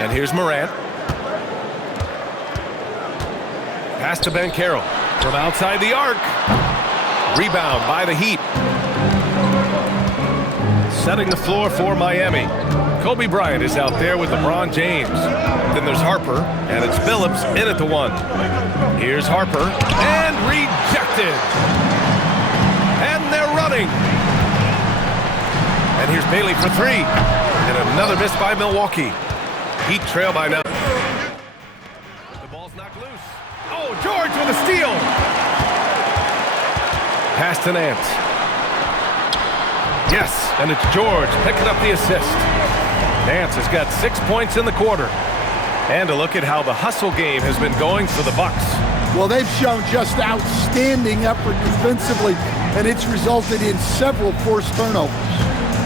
And here's Morant. Pass to Banchero from outside the arc. Rebound by the Heat. Setting the floor for Miami. Kobe Bryant is out there with LeBron James. Then there's Harper, and it's Phillips in at the 1. Here's Harper, and rejected. And they're running. And here's Bailey for 3. And another miss by Milwaukee. Heat trail by now. The ball's knocked loose. Oh, George with a steal. Pass to Nance. Yes, and it's George picking up the assist. Nance has got 6 points in the quarter. And a look at how the hustle game has been going for the Bucks. Well, they've shown just outstanding effort defensively, and it's resulted in several forced turnovers.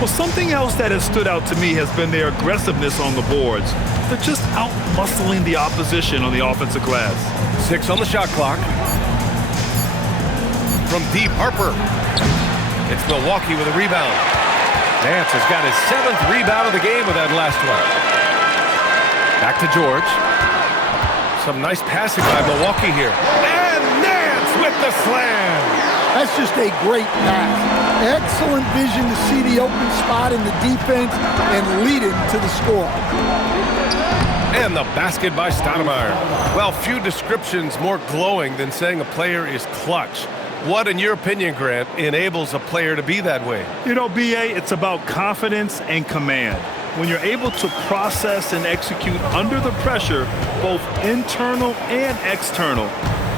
Well, something else that has stood out to me has been their aggressiveness on the boards. They're just out-muscling the opposition on the offensive glass. 6 on the shot clock. From deep, Harper. It's Milwaukee with a rebound. Nance has got his 7th rebound of the game with that last one. Back to George. Some nice passing by Milwaukee here. And Nance with the slam. That's just a great pass. Excellent vision to see the open spot in the defense and lead him to the score. And the basket by Stoudemire. Well, few descriptions more glowing than saying a player is clutch. What, in your opinion, Grant, enables a player to be that way? You know, B.A., it's about confidence and command. When you're able to process and execute under the pressure, both internal and external,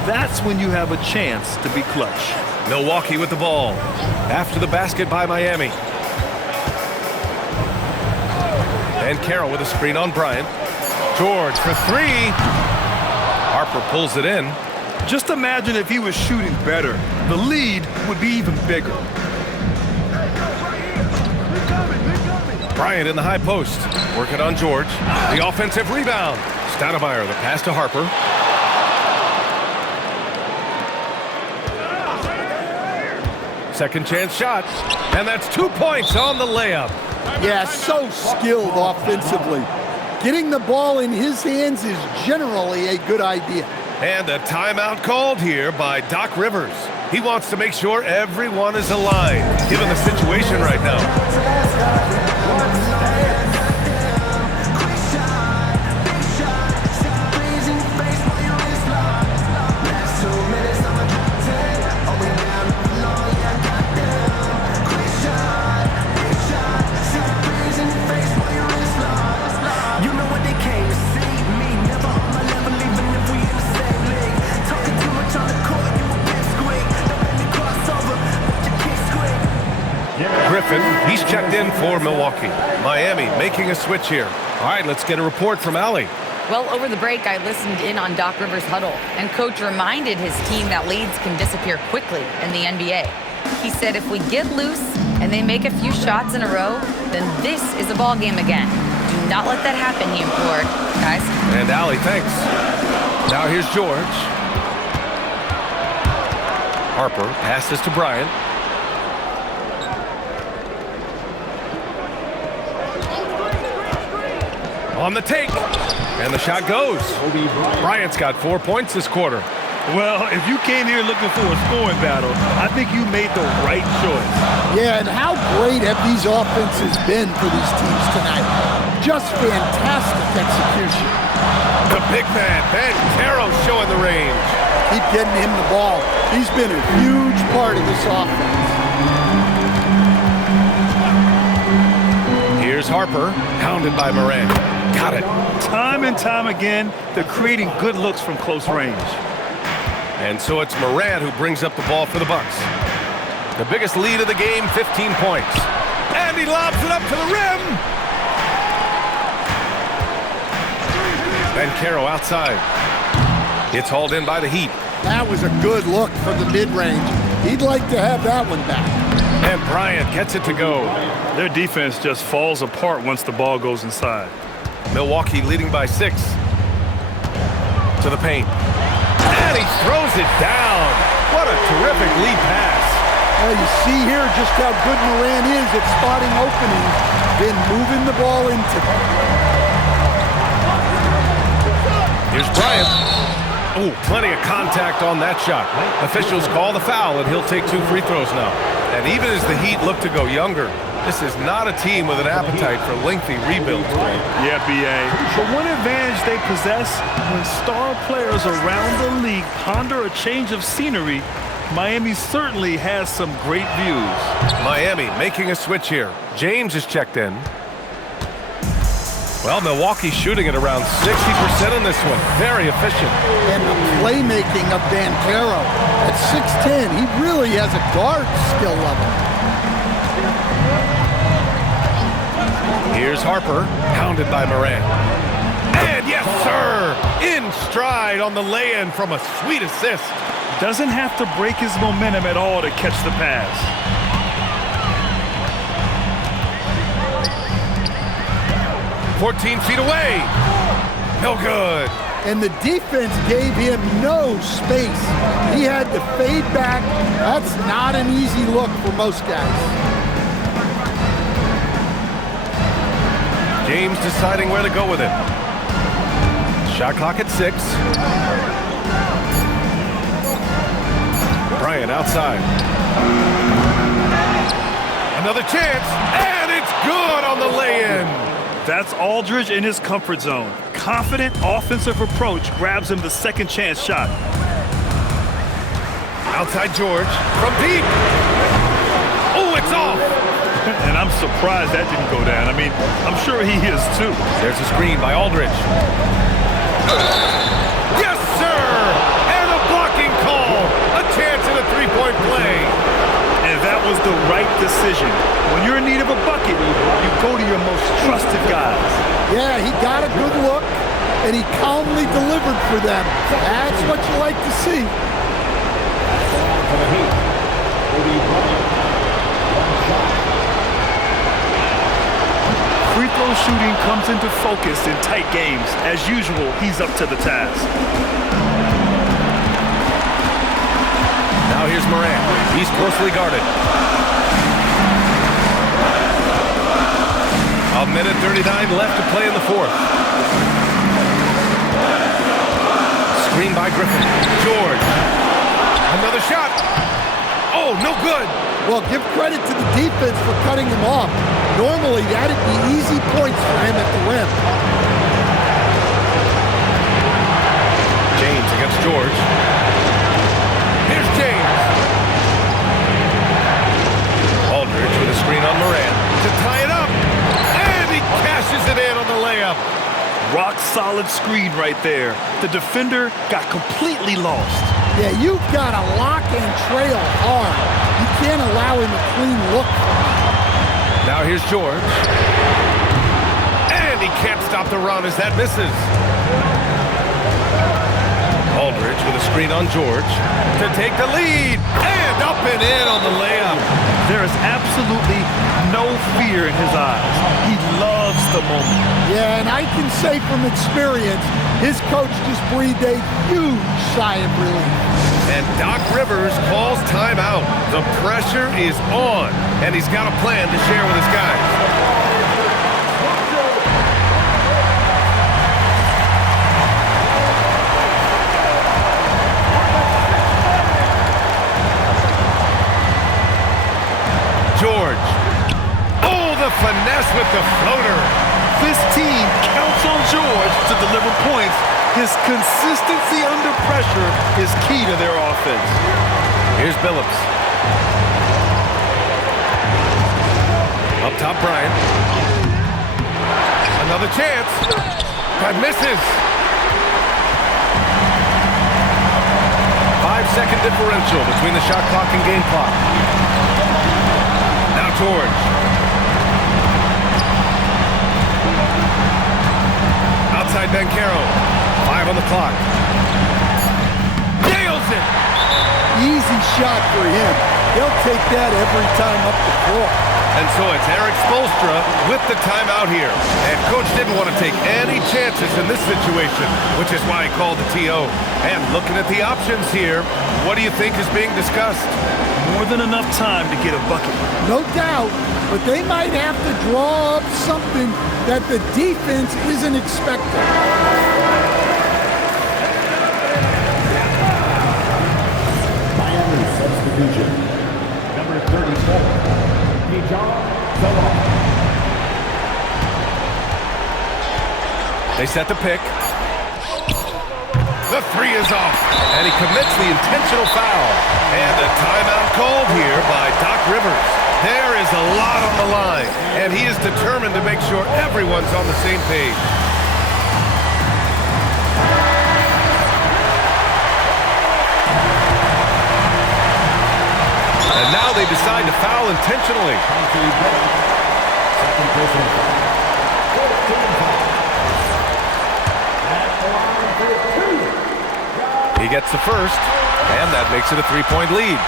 that's when you have a chance to be clutch. Milwaukee with the ball. After the basket by Miami. And Carroll with a screen on Bryant. George for 3. Harper pulls it in. Just imagine if he was shooting better. The lead would be even bigger. Bryant in the high post. Working on George. The offensive rebound. Stoudemire, the pass to Harper. Second chance shot. And that's 2 points on the layup. Yeah, so skilled offensively. Getting the ball in his hands is generally a good idea. And a timeout called here by Doc Rivers. He wants to make sure everyone is aligned, given the situation right now. Griffin, he's checked in for Milwaukee. Miami making a switch here. All right, let's get a report from Allie. Well, over the break, I listened in on Doc Rivers' huddle, and Coach reminded his team that leads can disappear quickly in the NBA. He said if we get loose and they make a few shots in a row, then this is a ball game again. Do not let that happen, he implored. Guys. And Allie, thanks. Now here's George. Harper passes to Bryant. On the take, and the shot goes. Bryant's got 4 points this quarter. Well, if you came here looking for a scoring battle, I think you made the right choice. Yeah, and how great have these offenses been for these teams tonight? Just fantastic execution. The big man, Banchero, showing the range. Keep getting him the ball. He's been a huge part of this offense. Here's Harper, pounded by Morant. Got it. Time and time again, they're creating good looks from close range. And so it's Morant who brings up the ball for the Bucks. The biggest lead of the game, 15 points. And he lobs it up to the rim. Banchero outside. It's hauled in by the Heat. That was a good look from the mid-range. He'd like to have that one back. And Bryant gets it to go. Their defense just falls apart once the ball goes inside. Milwaukee leading by 6. To the paint. And he throws it down. What a terrific lead pass. Well, you see here just how good Morant is at spotting openings, then moving the ball into them. Here's Bryant. Oh, plenty of contact on that shot. Officials call the foul, and he'll take 2 free throws now. And even as the Heat look to go younger, this is not a team with an appetite for lengthy rebuilds. Yeah, B.A. But one advantage they possess, when star players around the league ponder a change of scenery, Miami certainly has some great views. Miami making a switch here. James is checked in. Well, Milwaukee's shooting at around 60% on this one. Very efficient. And the playmaking of Banchero. At 6'10", he really has a guard skill level. Here's Harper, pounded by Morant. And yes, sir! In stride on the lay-in from a sweet assist. Doesn't have to break his momentum at all to catch the pass. 14 feet away. No good. And the defense gave him no space. He had to fade back. That's not an easy look for most guys. James deciding where to go with it. Shot clock at 6. Bryant outside. Another chance, and it's good on the lay-in. That's Aldridge in his comfort zone. Confident offensive approach grabs him the second chance shot. Outside George from deep. Oh, it's off. And I'm surprised that didn't go down. I mean, I'm sure he is too. There's a screen by Aldridge. Yes, sir! And a blocking call. A chance at a three-point play. And that was the right decision. When you're in need of a bucket, you go to your most trusted guys. Yeah, he got a good look, and he calmly delivered for them. That's what you like to see. Free throw shooting comes into focus in tight games. As usual, he's up to the task. Now here's Morant. He's closely guarded. A minute 39 left to play in the fourth. Screen by Griffin. George. Another shot. Oh, no good. Well, give credit to the defense for cutting him off. Normally, that'd be easy points for him at the rim. James against George. Here's James. Aldridge with a screen on Morant to tie it up. And he cashes it in on the layup. Rock solid screen right there. The defender got completely lost. Yeah, you've got to lock and trail hard. You can't allow him a clean look. Now here's George. And he can't stop the run as that misses. Aldridge with a screen on George to take the lead. And up and in on the layup. There is absolutely no fear in his eyes. He loves the moment. Yeah, and I can say from experience, his coach just breathed a huge sigh of relief. And Doc Rivers calls timeout. The pressure is on, and he's got a plan to share with his guys. George. Oh, the finesse with the floater. This team counts on George to deliver points. His consistency under pressure is key to their offense. Here's Billups. Up top, Bryant. Another chance. That misses. 5-second differential between the shot clock and game clock. Now George. Outside Banchero. 5 on the clock. Nails it! Easy shot for him. He'll take that every time up the floor. And so it's Eric Spoelstra with the timeout here. And Coach didn't want to take any chances in this situation, which is why he called the TO. And looking at the options here, what do you think is being discussed? More than enough time to get a bucket. No doubt, but they might have to draw up something that the defense isn't expecting. substitution, number 34, Bijan Salah. They set the pick. The three is off, and he commits the intentional foul. And a timeout called here by Doc Rivers. There is a lot on the line, and he is determined to make sure everyone's on the same page. And now they decide to foul intentionally. Second personal foul. He gets the first, and that makes it a three-point lead.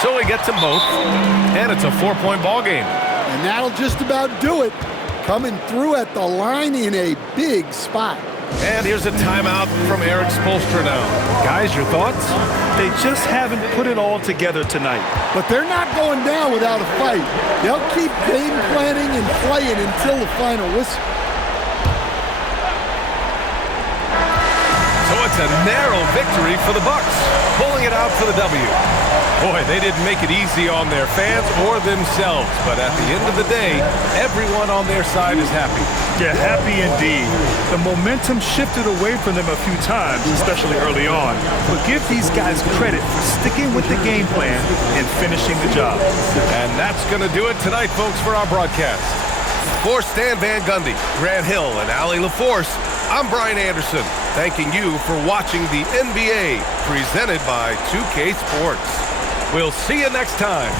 So he gets them both, and it's a four-point ball game. And that'll just about do it. Coming through at the line in a big spot. And here's a timeout from Eric Spoelstra now. Guys, your thoughts? They just haven't put it all together tonight. But they're not going down without a fight. They'll keep game planning and playing until the final whistle. So it's a narrow victory for the Bucks, pulling it out for the W. Boy, they didn't make it easy on their fans or themselves, but at the end of the day, everyone on their side is happy. Yeah, happy indeed. The momentum shifted away from them a few times, especially early on. But give these guys credit for sticking with the game plan and finishing the job. And that's going to do it tonight, folks, for our broadcast. For Stan Van Gundy, Grant Hill, and Allie LaForce, I'm Brian Anderson, thanking you for watching the NBA presented by 2K Sports. We'll see you next time.